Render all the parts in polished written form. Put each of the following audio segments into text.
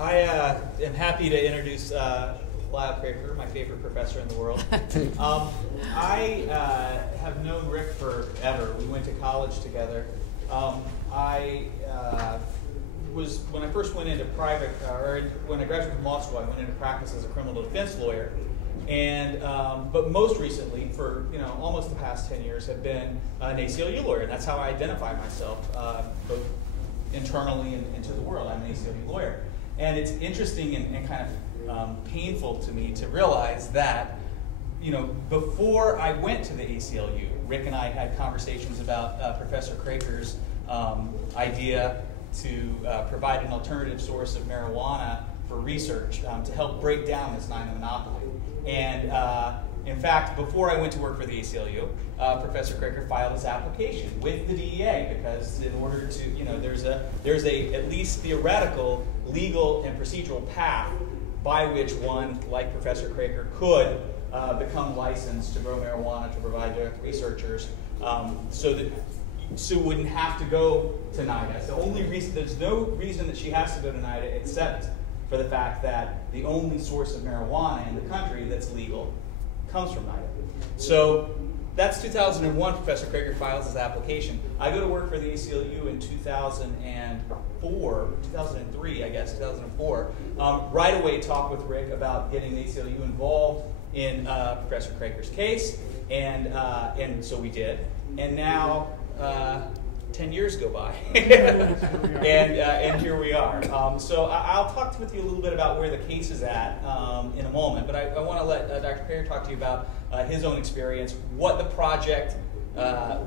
I am happy to introduce Lyle Craker, my favorite professor in the world. I have known Rick forever. We went to college together. When I first went into private, or when I graduated from law school, I went into practice as a criminal defense lawyer. And but most recently, for almost the past 10 years, have been an ACLU lawyer. And that's how I identify myself, both internally and to the world. I'm an ACLU lawyer. And it's interesting and kind of painful to me to realize that, before I went to the ACLU, Rick and I had conversations about Professor Craker's idea to provide an alternative source of marijuana for research to help break down this NINA monopoly. And in fact, before I went to work for the ACLU, Professor Craker filed his application with the DEA because in order to, there's a at least theoretical, legal, and procedural path by which one, like Professor Craker, could become licensed to grow marijuana to provide to researchers, so that Sue wouldn't have to go to NIDA. The only reason, there's no reason that she has to go to NIDA except for the fact that the only source of marijuana in the country that's legal comes from NIDA. So that's 2001, Professor Craker files his application. I go to work for the ACLU in 2003, I guess, 2004. Right away talk with Rick about getting the ACLU involved in Professor Craker's case, and so we did. And now 10 years go by, and here we are. So I'll talk with you a little bit about where the case is at in a moment, but I want to let Dr. Craker talk to you about his own experience, what the project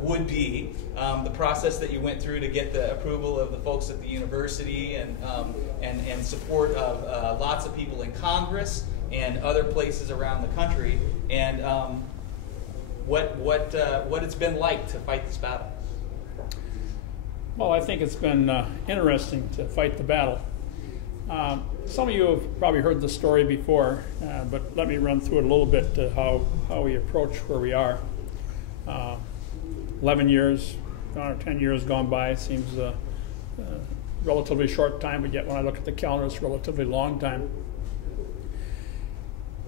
would be, the process that you went through to get the approval of the folks at the university, and support of lots of people in Congress and other places around the country, and what it's been like to fight this battle. Well, I think it's been interesting to fight the battle. Some of you have probably heard the story before, but let me run through it a little bit to how we approach where we are. 11 years, or 10 years gone by seems a relatively short time, but yet when I look at the calendar, it's a relatively long time.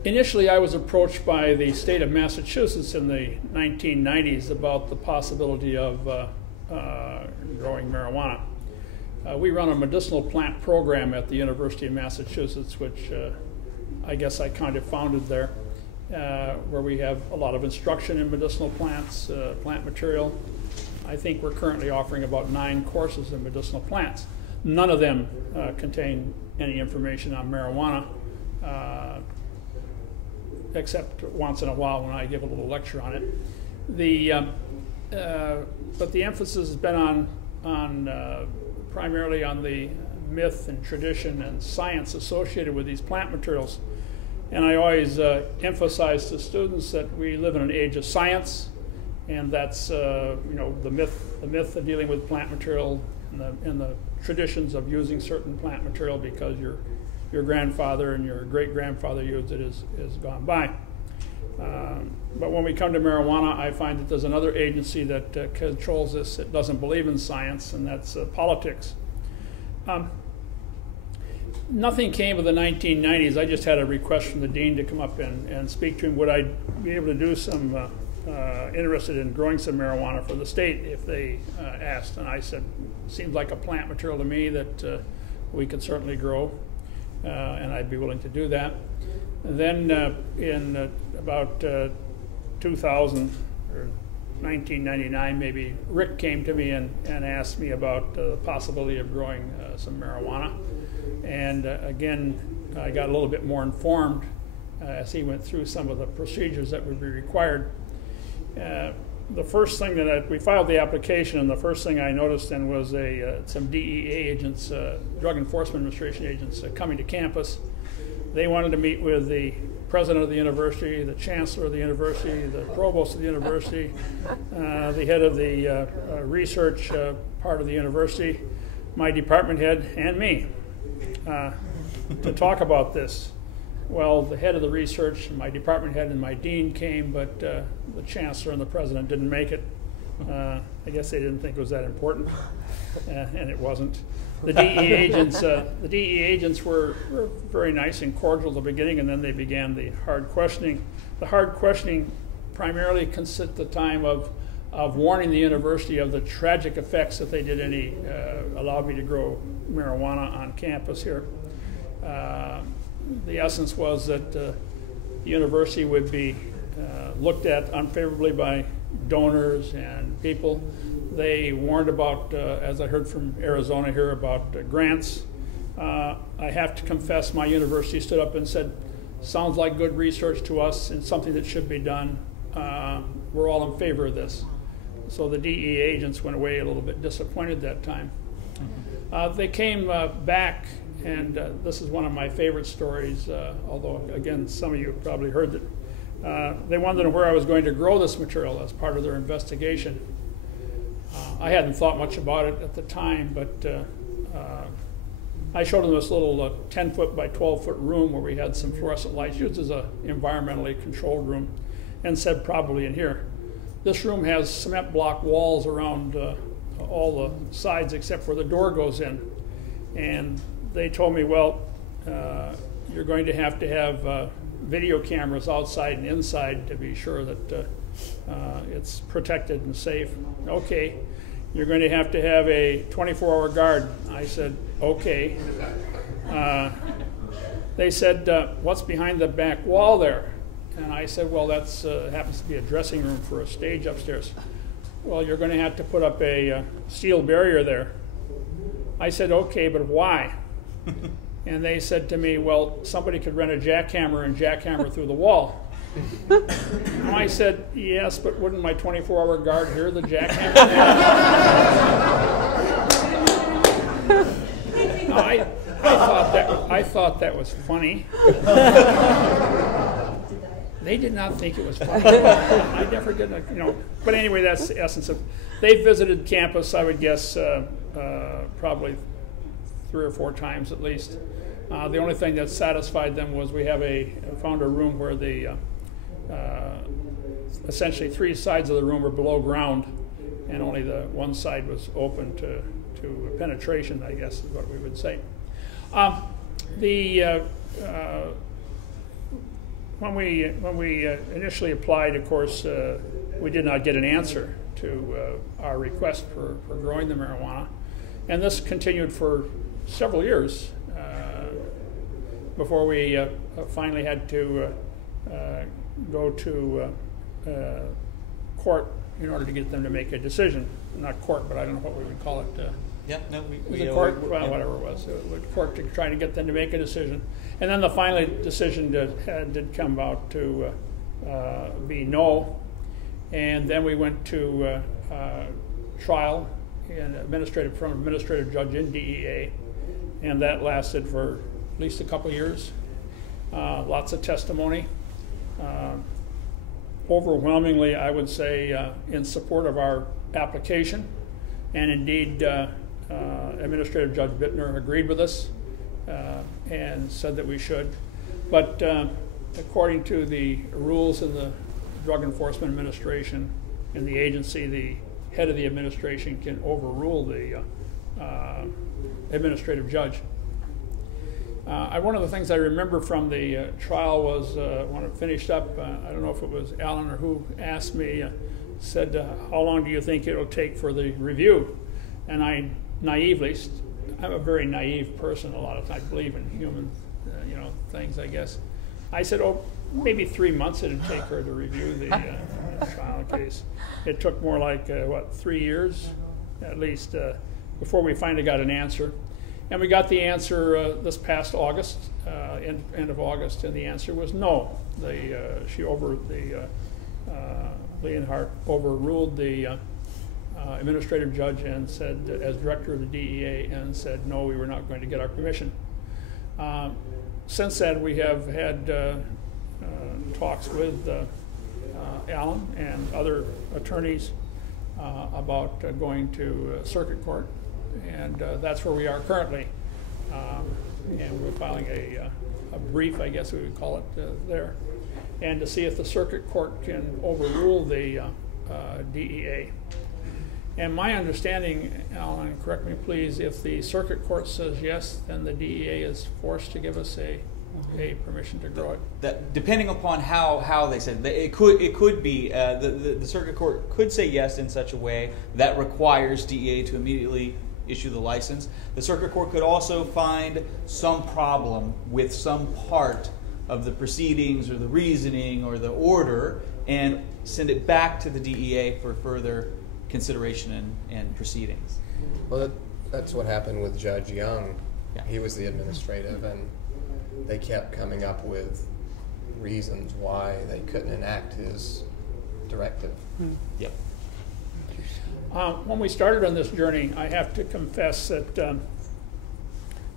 Initially, I was approached by the state of Massachusetts in the 1990s about the possibility of growing marijuana. We run a medicinal plant program at the University of Massachusetts, which I guess I kind of founded there, where we have a lot of instruction in medicinal plants, plant material. I think we're currently offering about 9 courses in medicinal plants. None of them contain any information on marijuana, except once in a while when I give a little lecture on it. But the emphasis has been on primarily on the myth and tradition and science associated with these plant materials. And I always emphasize to students that we live in an age of science, and that's the myth of dealing with plant material and the traditions of using certain plant material because your grandfather and your great-grandfather used it is gone by. But when we come to marijuana, I find that there's another agency that controls this. It doesn't believe in science, and that's politics. Nothing came of the 1990s. I just had a request from the dean to come up and speak to him. Would I be able to do some, interested in growing some marijuana for the state if they asked? And I said, seems like a plant material to me that we could certainly grow, and I'd be willing to do that. And then in about 2000 or 1999 maybe, Rick came to me and asked me about the possibility of growing some marijuana. And again, I got a little bit more informed as he went through some of the procedures that would be required. The first thing that we filed the application, and the first thing I noticed then was some DEA agents, Drug Enforcement Administration agents, coming to campus. They wanted to meet with the president of the university, the chancellor of the university, the provost of the university, the head of the research part of the university, my department head, and me to talk about this. Well, the head of the research, my department head, and my dean came, but the chancellor and the president didn't make it. I guess they didn't think it was that important. and it wasn't. The DEA agents were very nice and cordial at the beginning, and then they began the hard questioning. The hard questioning primarily consisted at the time of warning the university of the tragic effects if they did allowed me to grow marijuana on campus here. The essence was that the university would be looked at unfavorably by donors and people. They warned about, as I heard from Arizona here, about grants. I have to confess, my university stood up and said, sounds like good research to us and something that should be done. We're all in favor of this. So the DEA agents went away a little bit disappointed that time. They came back, and this is one of my favorite stories, although, again, some of you have probably heard that. They wanted to know where I was going to grow this material as part of their investigation. I hadn't thought much about it at the time, but I showed them this little 10-foot by 12-foot room where we had some fluorescent lights used as an environmentally controlled room, and said probably in here. This room has cement block walls around all the sides except where the door goes in. And they told me, well, you're going to have video cameras outside and inside to be sure that it's protected and safe. Okay, you're going to have a 24-hour guard. I said, okay. They said, what's behind the back wall there? And I said, well, that's happens to be a dressing room for a stage upstairs. Well, you're going to have to put up a steel barrier there. I said, okay, but why? And they said to me, well, somebody could rent a jackhammer and jackhammer through the wall. And I said, yes, but wouldn't my 24-hour guard hear the jackhammer? I thought that was funny. They did not think it was funny. I never did, But anyway, that's the essence of. They visited campus, I would guess, probably 3 or 4 times at least. The only thing that satisfied them was we found a room where the essentially 3 sides of the room were below ground, and only the one side was open to penetration, I guess is what we would say. When we initially applied, of course, we did not get an answer to our request for growing the marijuana, and this continued for several years before we finally had to go to court in order to get them to make a decision. Not court, but I don't know what we would call it. Yeah, no, the court, well, whatever it was, court to try to get them to make a decision. And then the final decision did come about to be no. And then we went to trial in from an administrative judge in DEA, and that lasted for at least a couple years. Lots of testimony. Overwhelmingly, I would say, in support of our application, and indeed, Administrative Judge Bittner agreed with us and said that we should. But according to the rules of the Drug Enforcement Administration and the agency, the head of the administration can overrule the administrative judge. One of the things I remember from the trial was when it finished up, I don't know if it was Alan or who asked me, said, how long do you think it'll take for the review? And I naively, I'm a very naive person a lot of times, I believe in human things, I guess. I said, oh, maybe 3 months it'd take her to review the trial case. It took more like, 3 years at least before we finally got an answer. And we got the answer this past August, end of August, and the answer was no. Leonhardt overruled the administrative judge and said, as director of the DEA, and said, no, we were not going to get our permission. Since then, we have had talks with Alan and other attorneys about going to circuit court, and that's where we are currently. And we're filing a brief, I guess we would call it, there, and to see if the circuit court can overrule the DEA. And my understanding, Alan, correct me please, if the circuit court says yes, then the DEA is forced to give us a permission to grow it. That, depending upon how they said it could be the circuit court could say yes in such a way that requires DEA to immediately issue the license. The circuit court could also find some problem with some part of the proceedings or the reasoning or the order and send it back to the DEA for further consideration and proceedings. Well, that's what happened with Judge Young. Yeah. He was the administrative, and they kept coming up with reasons why they couldn't enact his directive. Yep. When we started on this journey, I have to confess that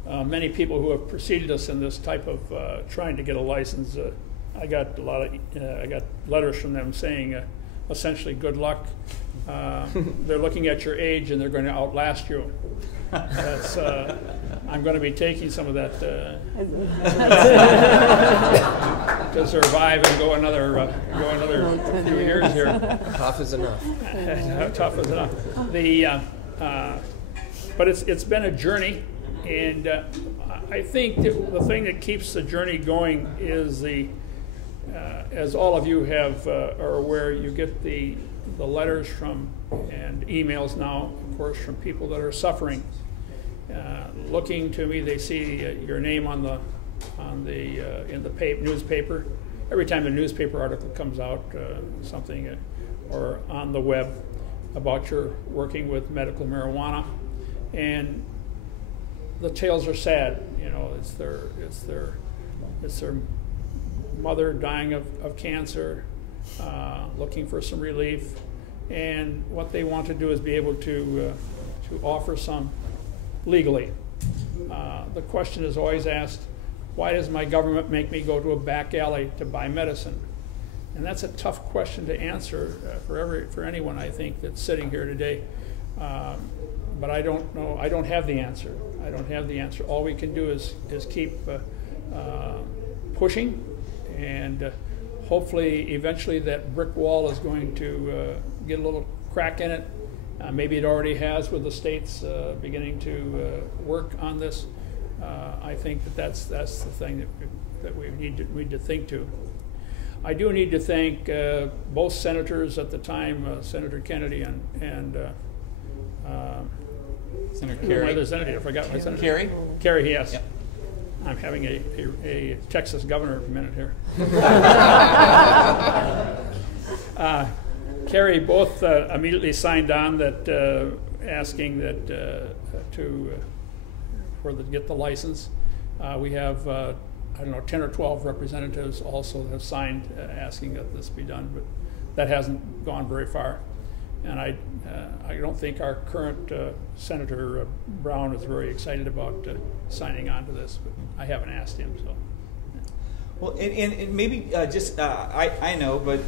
many people who have preceded us in this type of trying to get a license, I got letters from them saying essentially good luck. They're looking at your age and they're going to outlast you. That's, I'm going to be taking some of that to survive and go another few years here. Tough is enough. Tough is enough. But it's been a journey, and I think the thing that keeps the journey going is as all of you are aware, you get the letters from and emails now, of course, from people that are suffering, looking to me. They see your name in the newspaper. Every time a newspaper article comes out, something or on the web about your working with medical marijuana, and the tales are sad. You know, it's their mother dying of cancer, looking for some relief, and what they want to do is be able to offer some legally. The question is always asked, why does my government make me go to a back alley to buy medicine? And that's a tough question to answer for anyone, I think, that's sitting here today. But I don't know. I don't have the answer. I don't have the answer. All we can do is keep pushing, and hopefully eventually that brick wall is going to get a little crack in it. Maybe it already has, with the states beginning to work on this. I think that's the thing that we need to think to. I do need to thank both senators at the time, Senator Kennedy and Senator Kerry. Senator, I forgot my senator. Kerry? Kerry, yes. Yep. I'm having a Texas governor minute here. Kerry both immediately signed on that asking that get the license. We have I don't know, 10 or 12 representatives also have signed asking that this be done, but that hasn't gone very far. And I don't think our current Senator Brown is very excited about signing on to this, but I haven't asked him. So. Well, and maybe I know, but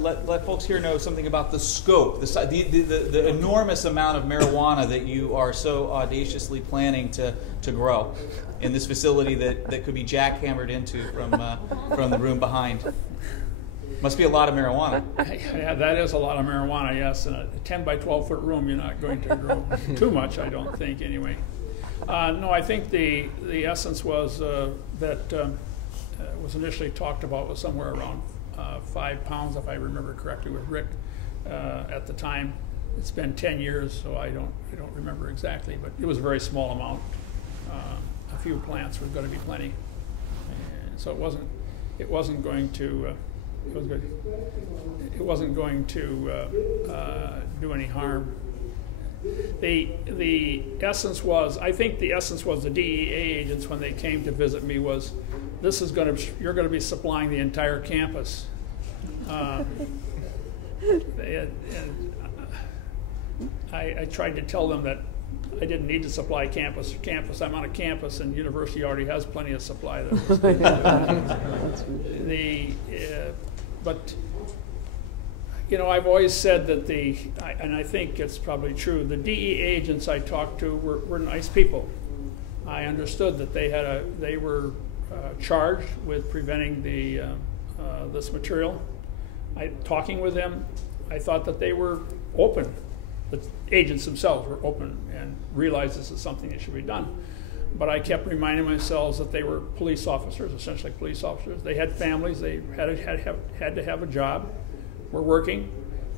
let folks here know something about the scope, the enormous amount of marijuana that you are so audaciously planning to grow in this facility that could be jackhammered into from the room behind. Must be a lot of marijuana. Yeah, that is a lot of marijuana, yes. In a 10 by 12 foot room, you're not going to grow too much, I don't think, anyway. No, I think the essence was that was initially talked about was somewhere around 5 pounds, if I remember correctly, with Rick at the time. It's been 10 years, so I don't remember exactly, but it was a very small amount. A few plants were going to be plenty, and so it wasn't going to. It wasn't going to do any harm. The essence was, I think the essence was the DEA agents when they came to visit me was, you're going to be supplying the entire campus. I tried to tell them that I didn't need to supply campus. I'm on a campus, and university already has plenty of supply. But you know, I've always said that and I think it's probably true, the DEA agents I talked to were nice people. I understood that they were charged with preventing this material. Talking with them, I thought that they were open the agents themselves were open and realized this is something that should be done. But I kept reminding myself that they were police officers, essentially police officers. They had families, they had to have a job, were working,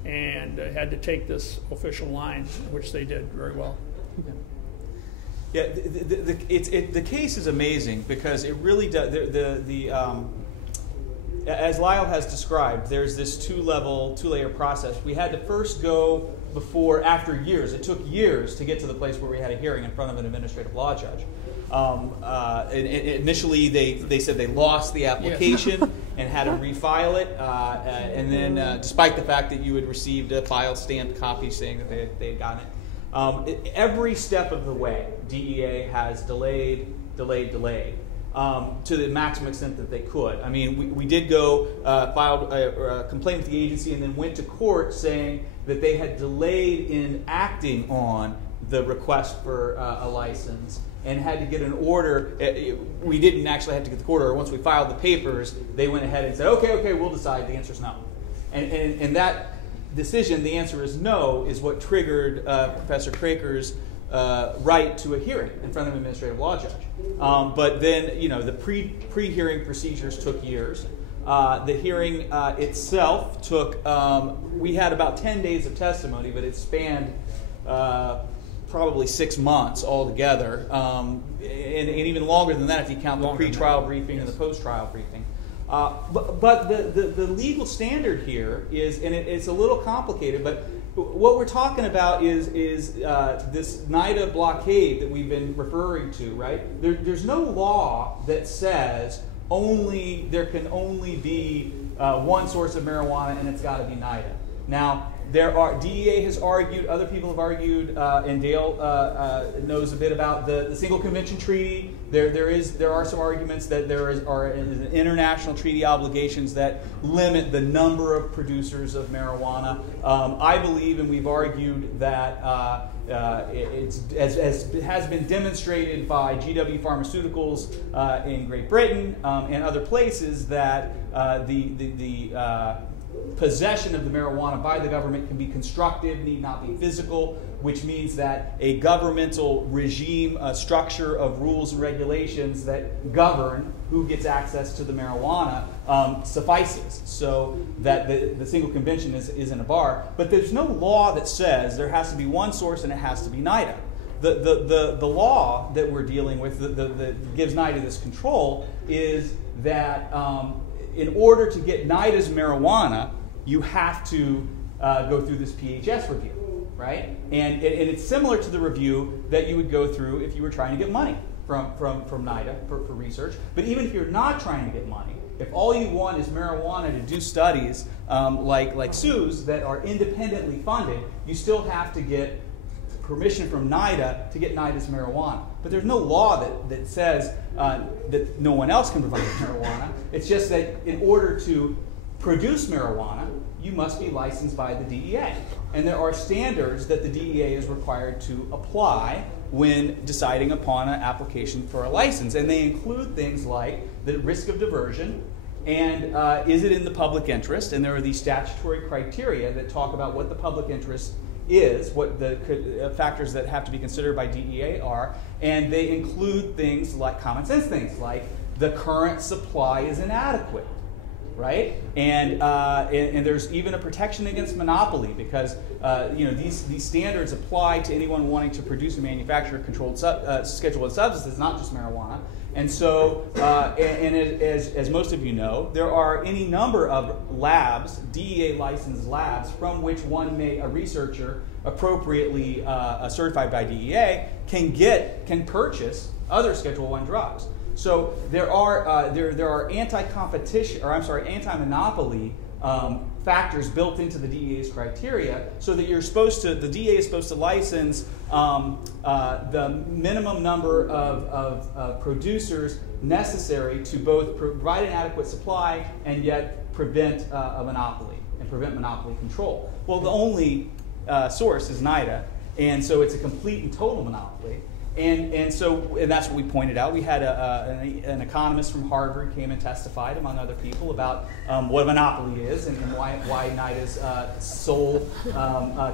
and had to take this official line, which they did very well. Yeah, the case is amazing because it really does. As Lyle has described, there's this two-layer process. We had to first go after years. It took years to get to the place where we had a hearing in front of an administrative law judge. Initially, they said they lost the application and had to refile it, and then, despite the fact that you had received a file stamped copy saying that they had gotten it, every step of the way, DEA has delayed, to the maximum extent that they could. I mean, we did go, filed a complaint with the agency and then went to court saying that they had delayed in acting on the request for a license and had to get an order. We didn't actually have to get the court order. Once we filed the papers, they went ahead and said, okay, we'll decide. The answer is no. And that decision, the answer is no, is what triggered Professor Craker's right to a hearing in front of an administrative law judge. But then, the pre-hearing procedures took years. The hearing itself took, we had about 10 days of testimony, but it spanned probably 6 months altogether, and even longer than that if you count the pre-trial briefing and the post-trial briefing. But the legal standard here is, and it's a little complicated, but what we're talking about is this NIDA blockade that we've been referring to, right? There's no law that says there can only be one source of marijuana and it's got to be NIDA. Now, DEA has argued, other people have argued, and Dale knows a bit about the Single Convention Treaty. There are some arguments that there are international treaty obligations that limit the number of producers of marijuana. I believe, and we've argued that as has been demonstrated by GW Pharmaceuticals in Great Britain and other places, that the possession of the marijuana by the government can be constructive, need not be physical, which means that a governmental regime, structure of rules and regulations that govern who gets access to the marijuana suffices, so that the single convention isn't a bar. But there's no law that says there has to be one source and it has to be NIDA. The law that we're dealing with that gives NIDA this control is that in order to get NIDA's marijuana, you have to go through this PHS review, right? And it's similar to the review that you would go through if you were trying to get money from NIDA for research. But even if you're not trying to get money, if all you want is marijuana to do studies like Sue's that are independently funded, you still have to get permission from NIDA to get NIDA's marijuana. But there's no law that says that no one else can provide marijuana. It's just that in order to produce marijuana, you must be licensed by the DEA. And there are standards that the DEA is required to apply when deciding upon an application for a license. And they include things like the risk of diversion and is it in the public interest. And there are these statutory criteria that talk about what the public interest is, what the factors that have to be considered by DEA are, and they include things like common sense things, like the current supply is inadequate, right? And there's even a protection against monopoly because these standards apply to anyone wanting to produce and manufacture a controlled schedule of substances, not just marijuana. And so, as most of you know, there are any number of labs, DEA licensed labs, from which a researcher appropriately certified by DEA can purchase other Schedule I drugs. So there are anti-monopoly factors built into the DEA's criteria, so that the DEA is supposed to license the minimum number of producers necessary to both provide an adequate supply and yet prevent a monopoly and prevent monopoly control. Well, the only source is NIDA, and so it's a complete and total monopoly. And that's what we pointed out. We had an economist from Harvard came and testified, among other people, about what a monopoly is and why NIDA's sole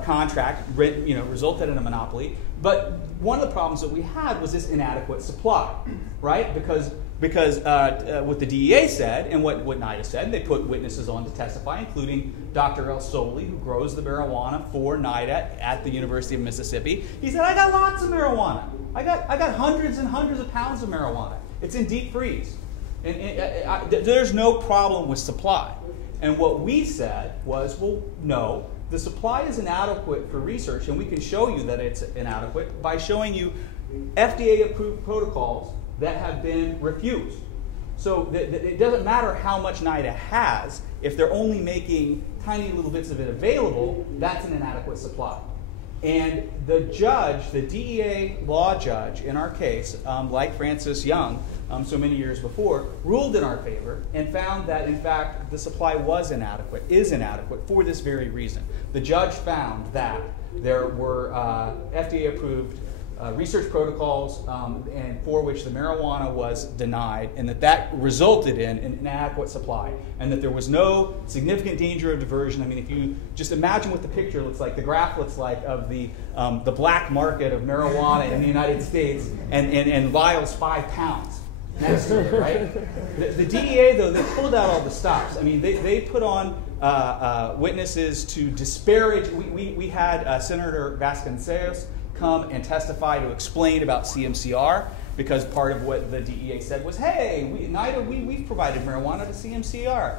contract resulted in a monopoly. But one of the problems that we had was this inadequate supply, right? Because what the DEA said and what NIDA said, they put witnesses on to testify, including Dr. El Soli, who grows the marijuana for NIDA at the University of Mississippi. He said, I got lots of marijuana. I got hundreds and hundreds of pounds of marijuana. It's in deep freeze. And there's no problem with supply. And what we said was, well, no, the supply is inadequate for research, and we can show you that it's inadequate by showing you FDA-approved protocols that have been refused. So it doesn't matter how much NIDA has. If they're only making tiny little bits of it available, that's an inadequate supply. And the judge, the DEA law judge in our case, like Francis Young, so many years before, ruled in our favor and found that, in fact, the supply is inadequate for this very reason. The judge found that there were FDA-approved research protocols and for which the marijuana was denied, and that resulted in an inadequate supply, and that there was no significant danger of diversion. I mean, if you just imagine what the picture looks like, the graph looks like of the black market of marijuana in the United States, and Lyle's 5 pounds next to it, right? The DEA, though, they pulled out all the stops. I mean, they put on witnesses to disparage. We had Senator Vasconcelos come and testify to explain about CMCR, because part of what the DEA said was, hey, we've provided marijuana to CMCR.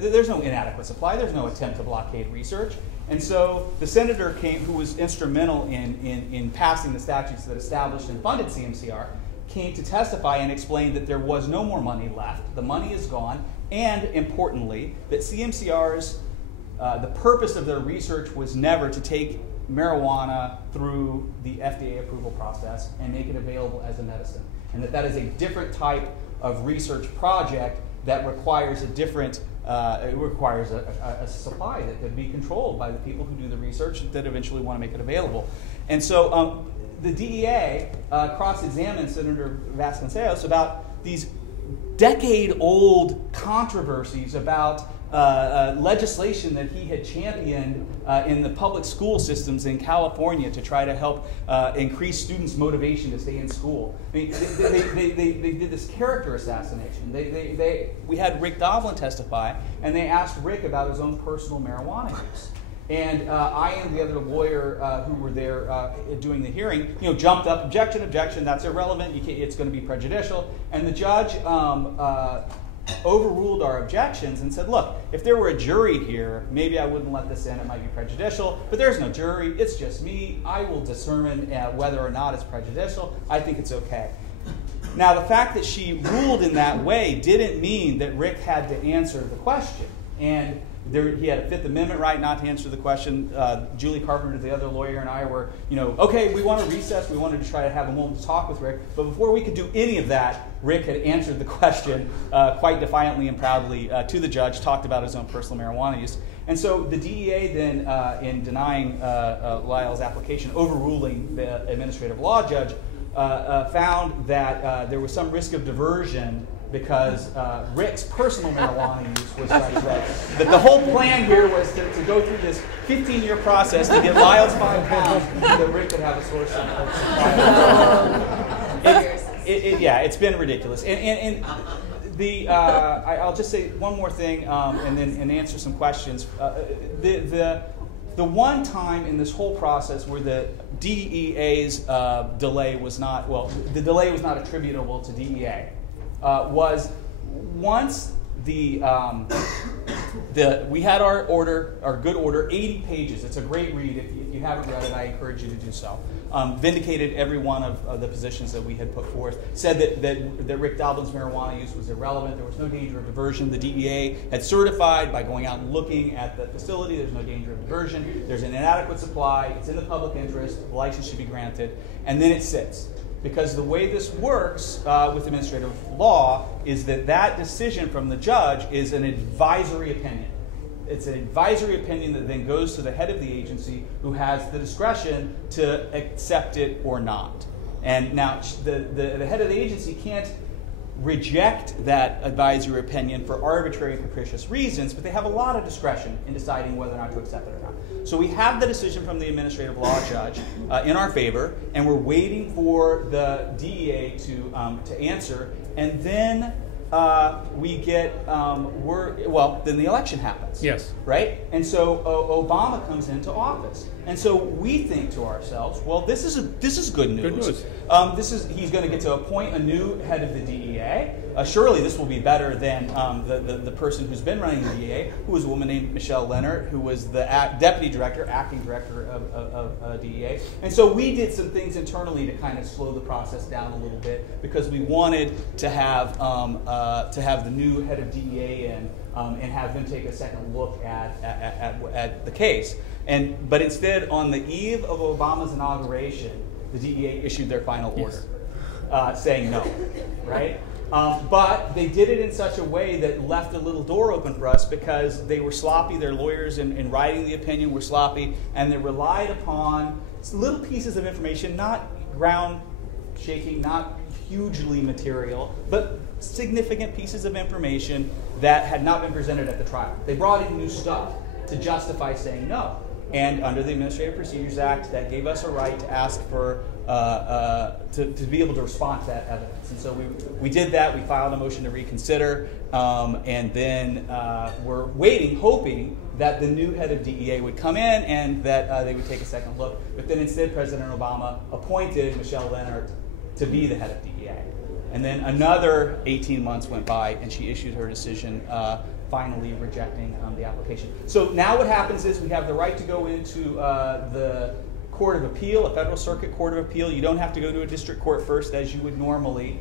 There's no inadequate supply. There's no attempt to blockade research. And so the senator who was instrumental in passing the statutes that established and funded CMCR, came to testify and explain that there was no more money left. The money is gone. And importantly, that CMCR's, the purpose of their research was never to take marijuana through the FDA approval process and make it available as a medicine. And that is a different type of research project that requires a supply that could be controlled by the people who do the research that eventually want to make it available. And so the DEA cross-examined Senator Vasconcelos about these decade-old controversies about legislation that he had championed in the public school systems in California to try to help increase students' motivation to stay in school. I mean, they did this character assassination. We had Rick Dovlin testify, and they asked Rick about his own personal marijuana use. And I and the other lawyer who were there doing the hearing, jumped up, objection, that's irrelevant, it's going to be prejudicial. And the judge overruled our objections and said, look, if there were a jury here, maybe I wouldn't let this in, it might be prejudicial, but there's no jury, it's just me, I will determine whether or not it's prejudicial, I think it's okay. Now, the fact that she ruled in that way didn't mean that Rick had to answer the question. And he had a Fifth Amendment right not to answer the question. Julie Carpenter, the other lawyer, and I were, okay, we want to recess. We wanted to try to have a moment to talk with Rick. But before we could do any of that, Rick had answered the question quite defiantly and proudly to the judge, talked about his own personal marijuana use. And so the DEA then, in denying Lyle's application, overruling the administrative law judge, found that there was some risk of diversion because Rick's personal marijuana use was such that the whole plan here was to go through this 15-year process to get Lyle's 5 pounds so that Rick could have a source of supply. It's been ridiculous. And I'll just say one more thing and answer some questions. The one time in this whole process where the DEA's delay was not, the delay was not attributable to DEA. Was once we had our order, our good order, 80 pages. It's a great read. If you haven't read it, I encourage you to do so. Vindicated every one of the positions that we had put forth. Said that Rick Dovlin's marijuana use was irrelevant. There was no danger of diversion. The DEA had certified by going out and looking at the facility. There's no danger of diversion. There's an inadequate supply. It's in the public interest. The license should be granted. And then it sits. Because the way this works with administrative law is that decision from the judge is an advisory opinion. it's an advisory opinion that then goes to the head of the agency, who has the discretion to accept it or not. And now the head of the agency can't reject that advisory opinion for arbitrary and capricious reasons, but they have a lot of discretion in deciding whether or not to accept it or not. So we have the decision from the administrative law judge in our favor, and we're waiting for the DEA to answer, and then we get then the election happens. Yes. Right? And so Obama comes into office. And so we think to ourselves, well, this is good news. Good news. He's going to get to appoint a new head of the DEA. Surely this will be better than the person who's been running the DEA, who was a woman named Michelle Leonard, who was the acting director of DEA. And so we did some things internally to kind of slow the process down a little bit, because we wanted to have the new head of DEA in and have them take a second look at the case. But instead, on the eve of Obama's inauguration, the DEA issued their final order, saying no, right? But they did it in such a way that left a little door open for us, because they were sloppy. Their lawyers in writing the opinion were sloppy, and they relied upon little pieces of information, not ground-shaking, not hugely material, but significant pieces of information that had not been presented at the trial. They brought in new stuff to justify saying no. And under the Administrative Procedures Act, that gave us a right to ask for to be able to respond to that evidence. And so we did that. We filed a motion to reconsider, and then we're waiting, hoping that the new head of DEA would come in and that they would take a second look. But then instead, President Obama appointed Michelle Leonard to be the head of DEA. And then another 18 months went by, and she issued her decision, finally rejecting the application. So now what happens is we have the right to go into the Court of Appeal, a Federal Circuit Court of Appeal. You don't have to go to a district court first, as you would normally,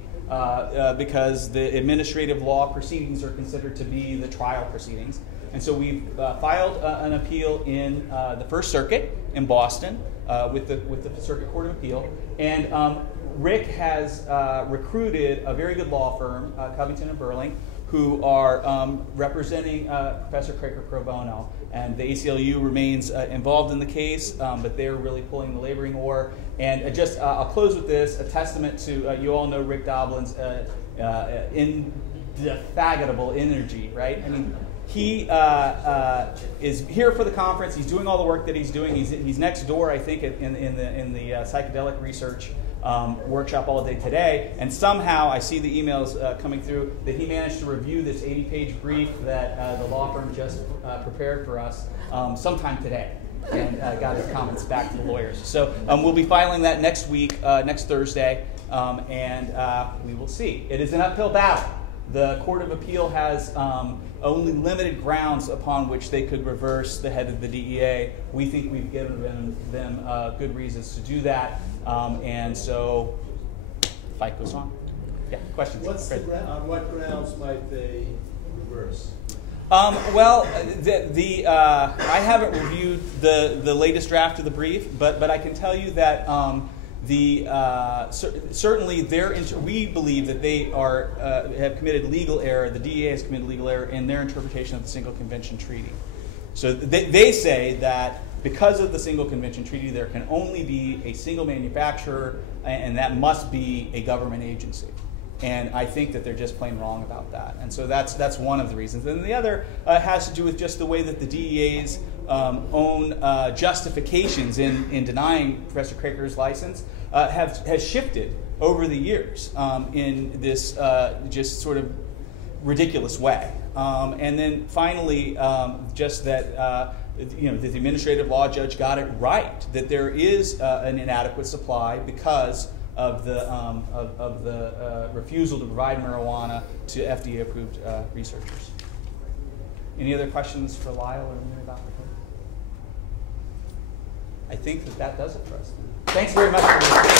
because the administrative law proceedings are considered to be the trial proceedings. And so we've filed an appeal in the First Circuit in Boston with the Circuit Court of Appeal. And Rick has recruited a very good law firm, Covington & Burling, who are representing Professor Craker pro bono. And the ACLU remains involved in the case, but they're really pulling the laboring oar. And I'll close with this, a testament to, you all know Rick Doblin's indefatigable energy, right? I mean, he is here for the conference. He's doing all the work that he's doing. He's next door, I think, in the psychedelic research workshop all day today, and somehow I see the emails coming through that he managed to review this 80-page brief that the law firm just prepared for us sometime today, and got his comments back to the lawyers. So we'll be filing that next week, next Thursday, and we will see. It is an uphill battle. The Court of Appeal has only limited grounds upon which they could reverse the head of the DEA. We think we've given them good reasons to do that. And so, fight goes on. Yeah, questions? On what grounds might they reverse? Well, I haven't reviewed the latest draft of the brief, but I can tell you that certainly we believe that they have committed legal error. The DEA has committed legal error in their interpretation of the Single Convention Treaty. So they say that because of the Single Convention Treaty, there can only be a single manufacturer, and that must be a government agency. And I think that they're just plain wrong about that. And so that's one of the reasons. And the other has to do with just the way that the DEA's own justifications in denying Professor Craker's license has shifted over the years in this just sort of ridiculous way. And then finally, just that that the administrative law judge got it right, that there is an inadequate supply because of the refusal to provide marijuana to FDA-approved researchers. Any other questions for Lyle or anything about the code? I think that does it for us. Thanks very much for listening.